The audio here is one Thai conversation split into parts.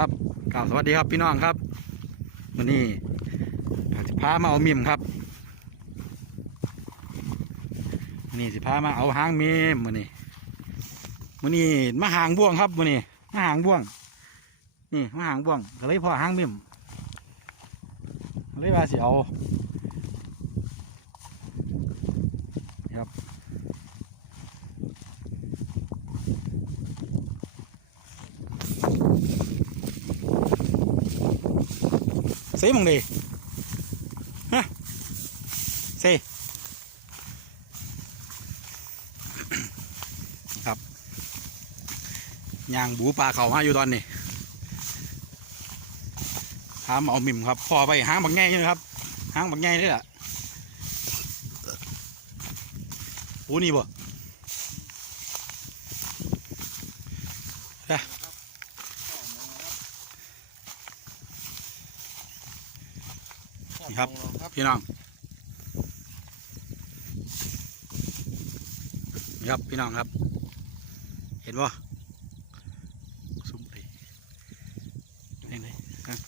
ครับกล่าวสวัสดีครับพี่น้องครับวันนี้สิพามาเอามิมครับวันนี้สิพามาเอาหางมิมวันนี้วันนี้มาหางบ่วงครับวันนี้มาหางบ่วง นี่มาหางบ่วงก็เลยพอหางมิมเลยว่าสิเอาครับ เซ่มึงดิฮะเซ่ครับย่างบูปลาเขามาอยู่ตอนนี้หามเอามิมครับ พอไปหางบักแง่นี่ครับหางบักแง่นี่แหละโอ้นี่บ่เอ้ย นี่ครับ พี่น้องนี่ครับพี่น้องครับ เห็นป่ซุ้มไปยังไงครับ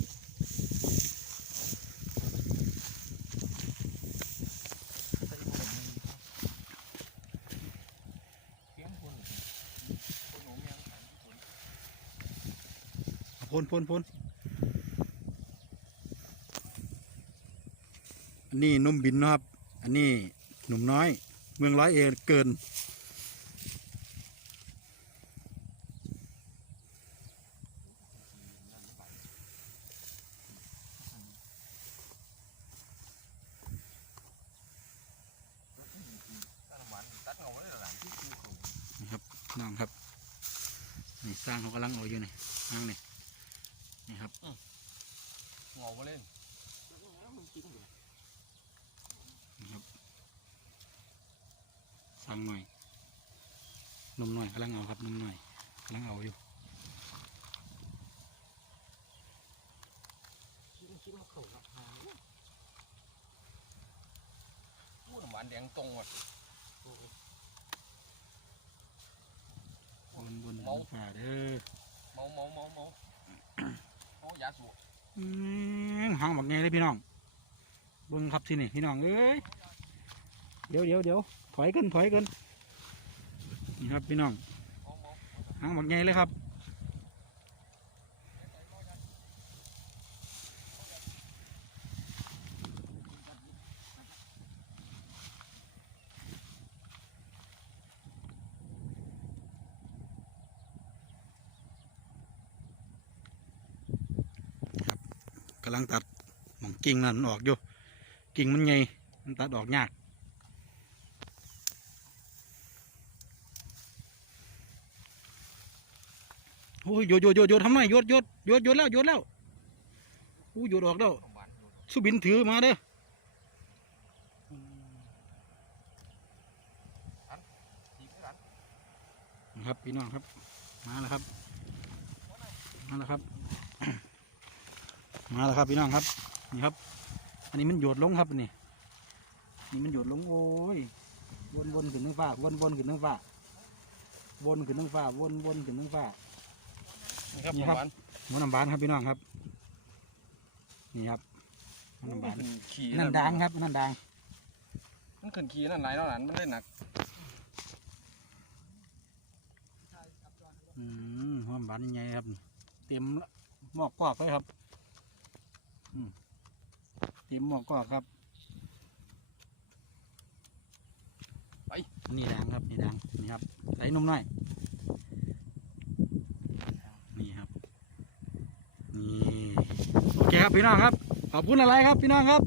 พ่นพ่นพ่น อันนี้นุ่มบินนะครับ อันนี้หนุ่มน้อย เมืองร้อยเอ็ดเกิน นี่ครับน้องครับ นี่สร้างเขากำลังเอาอยู่นี่ห้างนี่นี่ครับงอมาเล่น นี่ครับสร้างหน่อยหนุ่มหน่อยกำลังเอาครับหนุ่มหน่อยกำลังเอาอยู่พูดหวานแดงตรงว่ะบนบนเมาฝ่าเด้อเมาเมาเมาเมาเมายาสูบอืมหางบักไงเลยพี่น้องเบิ้งครับที่นี่พี่น้องเอ้ยเดี๋ยวเดี๋ยวเดี๋ยวถอยกันถอยกันนี่ครับพี่น้องเมาเมาหางบักไงเลยครับกำลังตัดหมองกิ่งนั่นออกอยู่ กิ่งมันใหญ่มันตัดออกยากโอ้ยโยดโยดโยดโยดทำไมโยดโยดโยดโยดแล้วโยดแล้วโอ้ยโยดออกแล้วสุบินถือมาเด้อทีไม่รัดนะครับพี่น้องครับมาแล้วครับมาแล้วครับ มาแล้วครับพี่น้องครับนี่ครับ อันนี้มันโยดลงครับนี่นี่มันโยดลงโอ้ยวนวนขึ้นทั้งฟ้าวนวนขึ้นทั้งฟ้าวนขึ้นทั้งฟ้าวนวนขึ้นทั้งฟ้านี่ครับนี่ครับหวานหัวน้ำบานครับพี่น้องครับ นี่ครับหัวน้ำบานขี่นั่นดังครับนั่นดังมันขึ้นขี่นั่นไหนแล้วหลานมันเล่นหนักอืมหัวน้ำบานใหญ่ครับ เตรียมหมอกกอกเลยครับ อืม ติมหมอกกอกครับไปนี่แดงครับนี่แดงนี่ครับใส่นมหน่อยนี่ครับนี่โอเคครับพี่น้องครับขอบคุณอะไรครับพี่น้องครับ